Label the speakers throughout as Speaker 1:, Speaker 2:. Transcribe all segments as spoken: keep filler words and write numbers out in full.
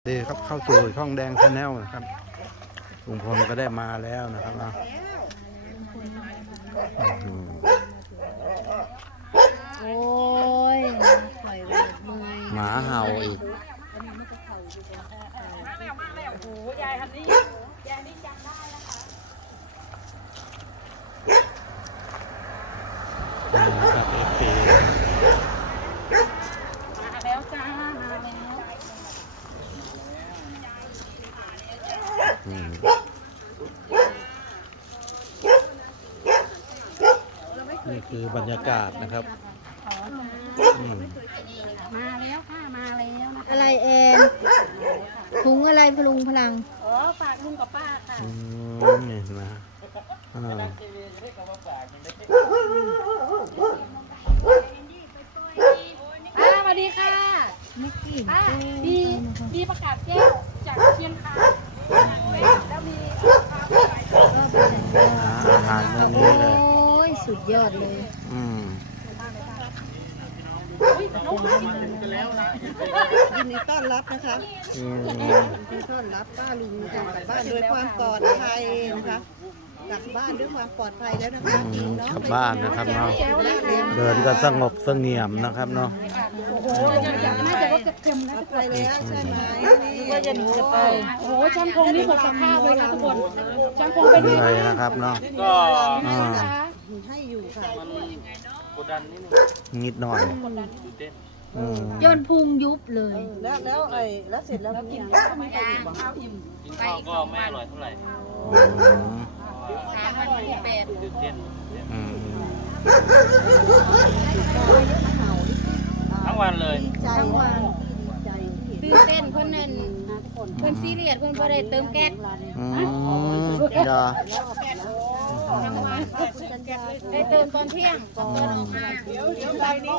Speaker 1: ดีครับเข้าสู่ช่องแดงชาแนลนะครับลุงพลก็ได้มาแล้วนะครับนะ
Speaker 2: โอ้ยปล่อยเลย
Speaker 1: หมาเห่าอีก
Speaker 3: โอ้โหยายฮันนี่ยายนี่จำได้นะคะ
Speaker 1: ครับเอฟซี
Speaker 3: มาแล้วจ้ามาแล้ว
Speaker 1: นี่คือบรรยากาศนะครับอืม
Speaker 3: มาแล้วค่ะมาแล้วนะคะ
Speaker 2: อะไรแอนถุงอะไรพลุงพลัง
Speaker 3: อ๋อฝากลุงกับป้าค่ะ
Speaker 1: อืมนี่นะอ่า
Speaker 3: ป้าสวัสดีค่ะ
Speaker 2: มิกกี้
Speaker 3: ป้าดีดีประกาศแก้วจากเชียงคานแล้วมีข้าวไก่
Speaker 1: หาอาหารมื้อ
Speaker 2: โอ้
Speaker 1: นี้เลย
Speaker 2: ยสุดยอดเลย
Speaker 1: อืม
Speaker 3: น้องหมา
Speaker 4: ยินดีต้อนรับนะคะ
Speaker 1: อืม
Speaker 4: ยินดีต้อนรับป้าลุงจะกลับบ้านด้วยความปลอดภัยนะคะกลับบ้านด้วยความปลอดภัยแล้วนะคะ
Speaker 1: อืมกลับบ้านนะครับเนาะ
Speaker 4: และเรียน
Speaker 1: เดินก็สงบเสงี่ยมนะครับเนาะ
Speaker 3: โอ้โหลงมาจากน่าจะว่าเค็มๆนะ
Speaker 4: ไปแล้วใช่ไหมนี่
Speaker 3: ว่าจะจะไปโอ้โหช่างพงนี่หมดสภาพเลยค่ะทุกคนช่างพงเป็น
Speaker 1: เห
Speaker 3: ไง
Speaker 1: นื่อย
Speaker 3: บ้าง
Speaker 1: นะครับเนาะ
Speaker 5: ก็
Speaker 1: อ่า
Speaker 4: ให้อยู่ค่ะ
Speaker 5: มันกดดันนิดนึง
Speaker 1: นิดหน่อย
Speaker 5: ตื่นเต้น
Speaker 1: อืม
Speaker 2: จนพุงยุบเลย
Speaker 4: แล้วแล้วไอ้แล้วเสร็จแล้วกินข้าวไม่ได้อีกบอก
Speaker 5: กินข้าวก็ไม่อร่อยเท่าไหร่
Speaker 1: อืม
Speaker 3: สามวันที่แปด
Speaker 5: ตื่นเต้น
Speaker 1: อืม
Speaker 5: ทั้งวันเลย
Speaker 4: ดีใจว่าดีใจที่เห็น
Speaker 3: ตื่นเต้นเพื่อนนั่นเพื่อนซีเรียสเพื่อนบ่ได้เติมแก๊ส
Speaker 1: อืมเดี๋ยว
Speaker 3: ได้เติมตอนเที่ยงก่อนออกมาเดี๋ยวเดี๋ยวใบนี้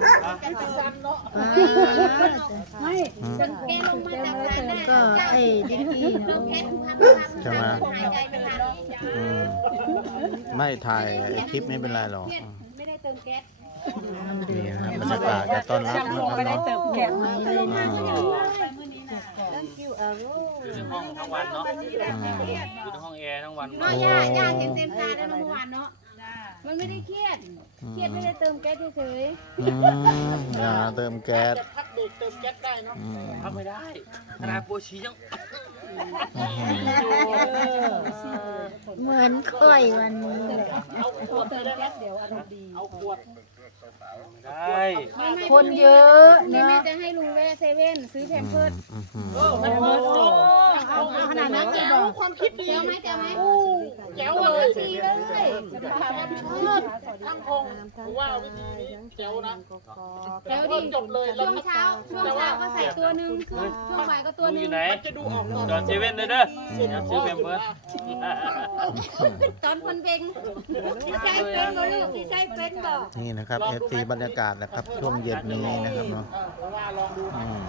Speaker 3: ไม่
Speaker 1: อืม
Speaker 3: แกลงมาจากศาลน่ะ
Speaker 2: ก็ไอ้ดิกกี้เนาะ
Speaker 1: ใช่ไหม
Speaker 3: หายใจไม่ทัน
Speaker 1: อืมไม่ถ่ายคลิปไม่เป็นไรหรอก
Speaker 3: ไม่ได้เติมแก๊ส
Speaker 1: นี่นะครับบรรยากาศจะต้อนรับนะครับเนาะ
Speaker 3: แก๊ส
Speaker 1: อ่า
Speaker 4: นั่นคิวอาร์โร่
Speaker 5: อยู่ในห้องทั้งวันเนาะ
Speaker 1: อืม
Speaker 5: อยู่ในห้องแอร์ทั้งวัน
Speaker 3: เนาะย่าย่าเห็นเต็มตาแล้วเมื่อวานเนาะมันไม่ได้เครียดเครียดไม่ได้เติมแก๊สเฉย
Speaker 1: อืมอย่าเติมแก๊ส
Speaker 5: พักเบรกเติมแก๊สได้เนาะ
Speaker 1: อืม
Speaker 5: พักไม่ได้ขนาดโปรชียัง
Speaker 2: เหมือนค่อยวันนี้เลย
Speaker 5: เอาขวดเติมแก๊สเดี๋ยวอารมณ์ดีเอาขวดได้
Speaker 3: ๆ
Speaker 2: คนเยอะ
Speaker 3: นี่
Speaker 2: เนาะ
Speaker 3: แม่จะให้ลุงแวะเซเว่นซื้อแพมเพิร์ส
Speaker 1: อืมอืม
Speaker 3: เอาเอาขนาดนั้นแจ๋วความคิดดีแจ๋วไหมแจ๋วไหมแจ๋วเลยสีเลยทั้งพงว่าวิธีนี้แจ๋วนะแจ๋วดีจบเลยช่วงเช้าช่วงเช้าก็ใส่ตัวหนึ่งช่วงบ่ายก็ตัวห
Speaker 5: อ
Speaker 3: นึ่ง
Speaker 5: ยู่ไหนจอดเซเว่นเลยเด้อเดี๋ยวซื้อเบมเบิร์ด
Speaker 3: ตอนคนเบ่งที่ใช้เป็นบ่ลูกที่ใช้เป็นบ่
Speaker 1: นี่นะครับ เอฟ ซี บรรยากาศนะครับ ช่วงเย็นนี้นะครับเนาะอืม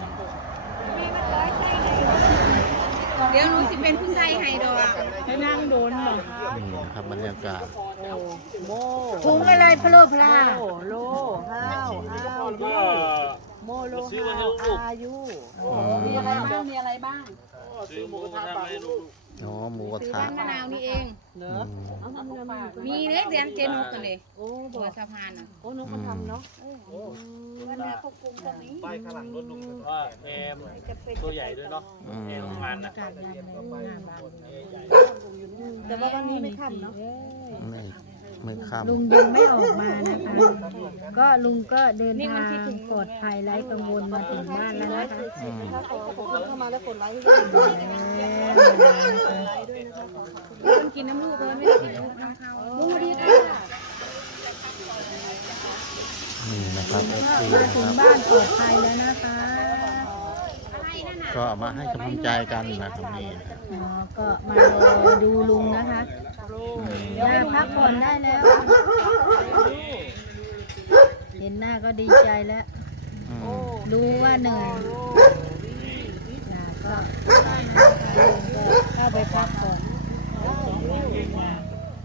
Speaker 3: เดี๋ยวหนูสิเป็นผู้ใส่ให้ดอกให้นั่งโดนหรอ
Speaker 1: นี่นะครับบรรยากาศ
Speaker 4: โม
Speaker 2: ถุงอะไรพะโลพลา
Speaker 4: โมโลห้าวห้าว
Speaker 5: ก็
Speaker 4: โมโลห้าวอายุ
Speaker 3: มีอะไรบ้างมีอะไรบ้าง
Speaker 5: ซื้อหมูกระทะมาให้ลูก
Speaker 1: อ๋อหมูกระ
Speaker 3: ซื้อ
Speaker 1: ทะ
Speaker 3: บ้านมะนาวนี่เอง
Speaker 4: เน
Speaker 1: อื
Speaker 4: อะ
Speaker 1: ม
Speaker 4: เอาทำเงินมาอยู่
Speaker 3: มีเลยเรียนเจนุกกันเลย
Speaker 4: โอ้บ
Speaker 3: หั
Speaker 4: อ
Speaker 3: ว
Speaker 4: ก
Speaker 3: สะพานอ่ะ
Speaker 4: โอ้น้องเขาทำเนาะ
Speaker 3: มันจะควบคุมตรงนี้
Speaker 5: ป้ายข้างหลังรถลุงว่าแอมตัวใหญ่ด้วยเนาะ
Speaker 1: อืม
Speaker 5: แอมมันอ่ะ
Speaker 4: แต่ว่าวันนี้ไม่ทำเนาะ
Speaker 1: ไม่ไม่ข้าม
Speaker 2: ลุงยังไม่ออกมานะคะ ก็ลุงก็เดินทางปลอดภัยไร้กังวลมาถึงบ้านแล้วนะคะ
Speaker 1: อืม
Speaker 4: ถ้าขอขอบคุณเข้ามาแล้วกดไลค์ให้ด้วยนะคะด้วยนะคะขอขอบคุณ
Speaker 3: คนกินน้ำลูกเลยไม่ได้กินน้ำเขาลุงดีค่ะ
Speaker 1: นี่นะครับ เอฟ ซี
Speaker 2: มา
Speaker 1: นะ
Speaker 2: ถึ
Speaker 1: ค
Speaker 2: ง
Speaker 1: รับ
Speaker 2: บ้านปลอดภัยแล้วนะคะ
Speaker 3: อะไรนั่นน่ะ
Speaker 1: ก็มาให้กำลังใจกันนะครับนี่
Speaker 2: อ๋อก็มารอดูลุงนะคะย่าพักผ่อนได้แล้ว เห็นหน้าก็ดีใจแล้ว
Speaker 1: อืม
Speaker 2: รู้ว่าเหนื่อยย่าก็เข้าไปพักก่อน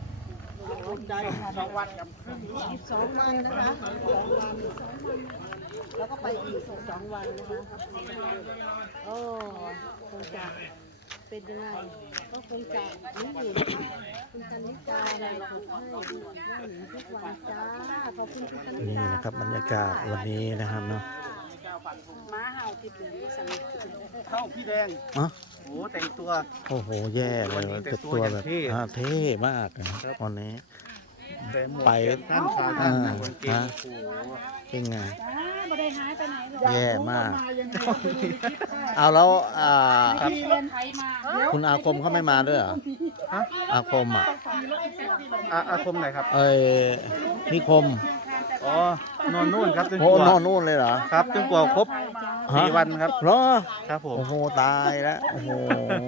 Speaker 4: ใจสองวันกับครึ่งอีกสองวันนะคะสองวันแล้วก็ไปอีกสองวันนะคะโอ้คงจะเป็นยังไงก็คงจะนี่อยู่คุณธนิกาอะไรสุดให้ย่าหนิงทุกวันจ้าขอบคุณคุณธนิ
Speaker 1: นี่
Speaker 4: กา
Speaker 1: นะครับบรรยากาศวันนี้นะครับเนาะ
Speaker 5: ม้าเห่าติดเหลืองสนิทเข้าพี่แดง
Speaker 1: อ๋อ
Speaker 5: โอ้แต่งตัว
Speaker 1: โอ้โหแย่เลย
Speaker 5: วันนี้แต่
Speaker 1: แต่
Speaker 5: ตัว
Speaker 1: ตัว
Speaker 5: อย่าง
Speaker 1: แบบ
Speaker 5: เท่
Speaker 1: อ่าเท่มากนะครับวันนี้
Speaker 5: แต่หมวก
Speaker 1: ไป
Speaker 5: ท่านขาท่าน
Speaker 1: อ่า
Speaker 5: กางเกง
Speaker 1: ฮะ
Speaker 5: โอ้โห
Speaker 1: เป็นไง
Speaker 3: บ่ได้หายไปไหนหรอก
Speaker 1: แย่มาก
Speaker 3: มายังไงก็ไม่ได้คิดว่า
Speaker 1: เอาแล้วอ่า
Speaker 3: มีรถไถมา
Speaker 1: คุณอาคมเขาไม่มาด้วยเหรอ
Speaker 5: ฮะ
Speaker 1: อาคมอ่ะ
Speaker 5: อาอาคมไหนครับ
Speaker 1: เอ้ยนิคม
Speaker 5: อ๋อนอนนู่นครับจน
Speaker 1: โอ้
Speaker 5: กว่าน
Speaker 1: อนนู่นเลยเหรอ
Speaker 5: ครับจนกว่าครบสี่วันครับ
Speaker 1: เหรอ
Speaker 5: ครับผม
Speaker 1: โอ้โหตายแล้วโอ้โห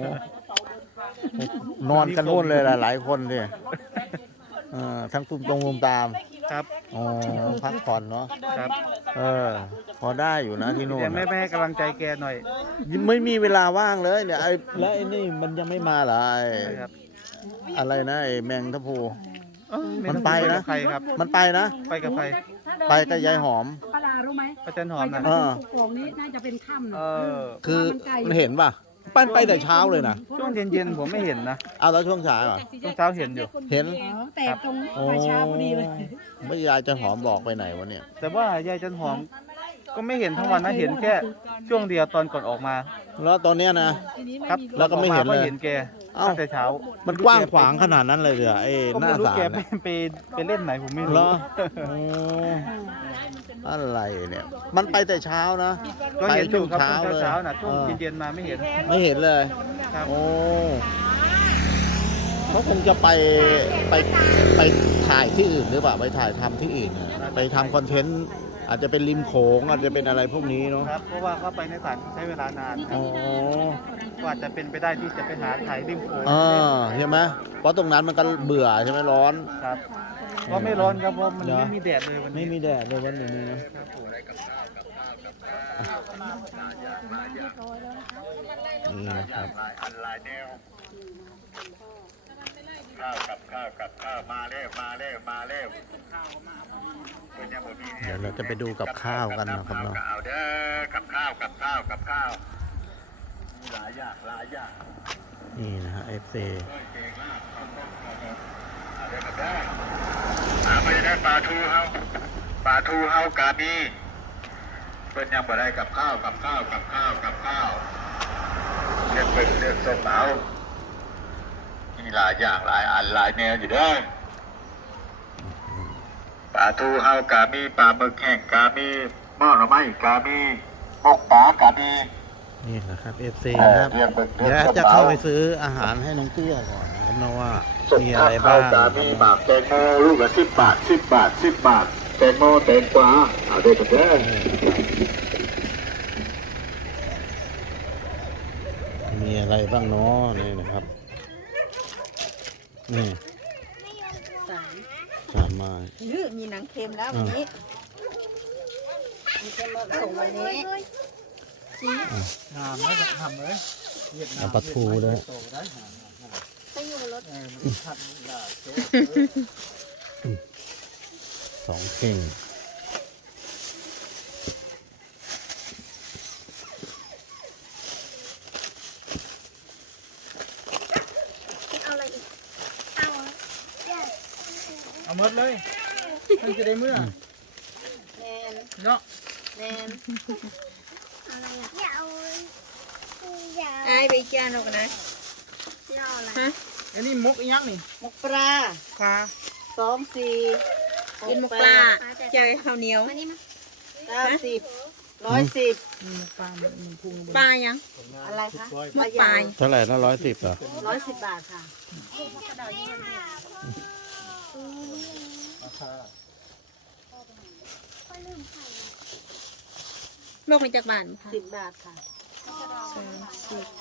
Speaker 1: นอนกันนู่นเลยหลายๆคนดิเออทั้งตุ้มตรงลุมตาม
Speaker 5: ครับ
Speaker 1: อ๋อพักผ่อนเนาะ
Speaker 5: ครับ
Speaker 1: เออ พอได้อยู่นะที่นู่น
Speaker 5: เดี๋ยวแม่ไปให้กำลังใจแกหน่อย
Speaker 1: ไม่มีเวลาว่างเลยเนี่ยไอ้แล้วไอ้นี่มันยังไม่มาเหรอไอ้
Speaker 5: ครับ
Speaker 1: อะไรนะไอ้แมงทัพพู
Speaker 5: เอ้า
Speaker 1: มันไปนะ
Speaker 5: กับใครครับ
Speaker 1: มันไปนะ
Speaker 5: ไปกับใคร
Speaker 1: ไปกับยายหอม
Speaker 3: ปลารู้ไหม
Speaker 5: ป้าจันหอมนะ
Speaker 1: เออ
Speaker 3: โป่งนี้น่าจะเป็นถ้ำ
Speaker 5: เอ
Speaker 3: นะ
Speaker 5: อ
Speaker 1: คือมันเห็นป่ะปั้นไปแต่เช้าเลยนะ
Speaker 5: ช่วงเย็นๆผมไม่เห็นนะ
Speaker 1: เอาแล้วช่วงเช้าอ่ะ
Speaker 5: ช่วงเช้าเห็นอยู่
Speaker 1: เห็น
Speaker 3: อ๋อแต่ตรง
Speaker 1: โอ้
Speaker 3: ป่าช้าพอดีเลย
Speaker 1: ไม่ยายจะหอมบอกไปไหนวะเนี่ย
Speaker 5: แต่ว่ายายจันหอมก็ไม่เห็นทั้งวันนะเห็นแค่ช่วงเดียวตอนก่อนออกมา
Speaker 1: แล้วตอนเนี้ยนะ
Speaker 5: ครับ
Speaker 1: แล้วก็ไม่เห็นเลย
Speaker 5: ออมาก็เห็นแก
Speaker 1: เอ้า
Speaker 5: ตั้งแต่เช้า
Speaker 1: มันกว้างขวางขนาดนั้นเลยเหรอไอ้
Speaker 5: ก็
Speaker 1: หน้า
Speaker 5: ไม่รู้
Speaker 1: ศาล
Speaker 5: แกไป
Speaker 1: เนี่ย
Speaker 5: ไปไปเล่นไหนผมไม่รู้
Speaker 1: เหรอโอ้อะไรเนี่ย มันไปแต่เช้านะ
Speaker 5: ก็เห็นอยู่ครับ
Speaker 1: ไป
Speaker 5: ช่วง
Speaker 1: เลย
Speaker 5: เช้าๆน่ะช่วง
Speaker 1: ออ
Speaker 5: เย็นๆมาไม่เห็น
Speaker 1: ไม่เห็นเลย
Speaker 5: ครับ
Speaker 1: โอ้เขาคงจะไปไปไปถ่ายที่อื่นหรือเปล่าไปถ่ายทำที่อื่นน่ะไปทำคอนเทนต์อาจจะเป็นริมโขงอาจจะเป็นอะไรพวกนี้เนาะ
Speaker 5: ครับเพราะว่าเข้าไปในศาลใช้เวลานาน
Speaker 1: อ๋อ
Speaker 5: ก็อาจจะเป็นไปได้ที่จะไปหาถ่ายริมโขง
Speaker 1: เออใช่ไหมเพราะตรงนั้นมันก็เบื่อใช่ไหมร้อน
Speaker 5: ครับก็ไม่ร้อนครับเพราะมัน
Speaker 1: เหรอ
Speaker 5: ไม่มีแดดเลยวัน
Speaker 1: ไม่
Speaker 5: นี้
Speaker 1: มีแดดเลยวันนี้นะ
Speaker 5: ครับผม
Speaker 1: นี่นะครับ
Speaker 6: ข้าวกับข้าวกับข้าวมาเร็วมาเร็วมาเร็ว
Speaker 1: เดี๋ยวเราจะไปดูกับข้าวกันนะครับเนาะ
Speaker 6: เอาเด้อกับข้าวกับข้าวกับข้าวมีหลายอย่างหลายอย่าง
Speaker 1: นี่นะฮะเอฟซี
Speaker 6: เก่งมากเอาเด้อกับเด้อหาไปได้ปลาทูเฮาปลาทูเฮากามีเป็นยังบ่ได้กับข้าวกับข้าวกับข้าวกับข้าวเลือกเป็นเลือกส้มเอามีหลายอย่างหลายอันหลายแนวอยู่เด้อปลาทูเฮากามีปลาหมึกแห้งกามีหม้อหน่อไม้กามีหมกปลากามี
Speaker 1: นี่นะครับเอฟซีนะครับ
Speaker 6: เรียกเบิก
Speaker 1: เดี๋ยวจะเข้าไปซื้ออาหารให้น้องเตี้ยก่อนนะครับเพราะว่า
Speaker 6: สุก
Speaker 1: มี
Speaker 6: ข้า
Speaker 1: อะไร
Speaker 6: ว
Speaker 1: บ้าง
Speaker 6: กามีหมากแตงโมลูกละสิบบาทสิบบาทสิบบาทแตงโมแตงกวาเอาเด้อกันเด้อ
Speaker 1: มีอะไรบ้างเนาะนี่นะครับนี่
Speaker 4: สาม
Speaker 1: สามไม้
Speaker 4: อื้อมีหนังเค็มแล้ววันนี้มีเค็มมาส่งวันนี้
Speaker 5: งามไม่ต้องทำเลยเวียดนาม
Speaker 1: เอาปลาทูด้วย
Speaker 5: โตได้หา
Speaker 4: ไปอยู่รถ
Speaker 5: เออมันทัดได้โจ๊ก
Speaker 1: สองเข่ง
Speaker 5: เอาหมดเลยมันจะได้เมื่อ
Speaker 4: แมน
Speaker 5: เนาะ
Speaker 4: แมนไอ้ไปจานออกนะ
Speaker 5: อันนี้มุกอีหยังนี่
Speaker 4: หมกปลา
Speaker 5: ค่ะ
Speaker 4: สองสี่
Speaker 2: กินหมกปลาเจอข้าวเหนียว
Speaker 4: เก้าสิบร้อยสิบ
Speaker 5: นี่มุกปลามันพุง
Speaker 2: ปลายัง
Speaker 4: อะไรคะ
Speaker 2: หมกปลา
Speaker 1: เท่าไหร่นะร้อยสิบเหรอ
Speaker 4: ร้อยสิบบาทค่ะ
Speaker 2: โลกมันจากบ้านค่ะ
Speaker 4: สิบบาทค่ะ
Speaker 2: สามสิบ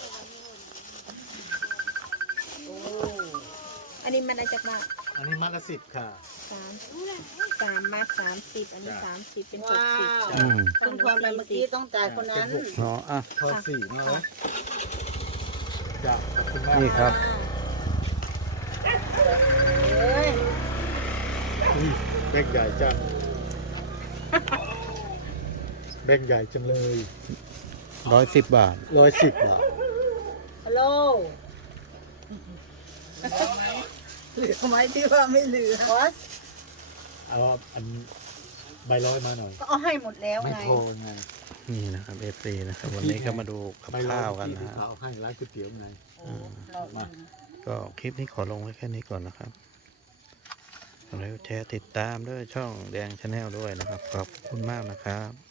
Speaker 4: โอ้
Speaker 2: อันนี้มันได้จากบ้าน
Speaker 1: อันนี้มัดละสิบค่ะ
Speaker 2: สามสามมาสามสิบอันนี้สามสิบเป็นหก
Speaker 4: ว้า
Speaker 2: สิบ
Speaker 4: ว
Speaker 1: อืม
Speaker 4: คุณทวนไปเมื่อกี้ต้องจ่ายคนนั้น
Speaker 1: เนาะอ่ะ
Speaker 5: ทอสี่มาเลยจ้าขอบคุณมาก
Speaker 1: นี่ครับ
Speaker 4: เอ้ย
Speaker 5: แบกใหญ่จัง
Speaker 7: แบ่งใหญ่จังเลย
Speaker 1: ร้อยสิบบาท
Speaker 7: ร้อยสิบบาท
Speaker 4: ฮัลโหลเหลือไหมที่ว่าไม่เหลือ
Speaker 7: เอาอันใบร้อยมาหน่อย
Speaker 4: ก็เอาให้หมดแล้ว
Speaker 7: ไม่
Speaker 4: ไง
Speaker 7: พอไง
Speaker 1: นี่นะครับเอฟซีนะครับ วันนี้ก็มาดูกับ
Speaker 7: ใบร้อย
Speaker 1: ข้าวกัน
Speaker 7: ที่
Speaker 1: นะฮะ
Speaker 7: เขาให้ร้านก๋วยเตี๋ยวไง มา
Speaker 1: ก็คลิปนี้ขอลงไว้แค่นี้ก่อนนะครับแล้วแชร์ติดตามด้วยช่องแดงชาแนลด้วยนะครับ ขอบคุณมากนะครับ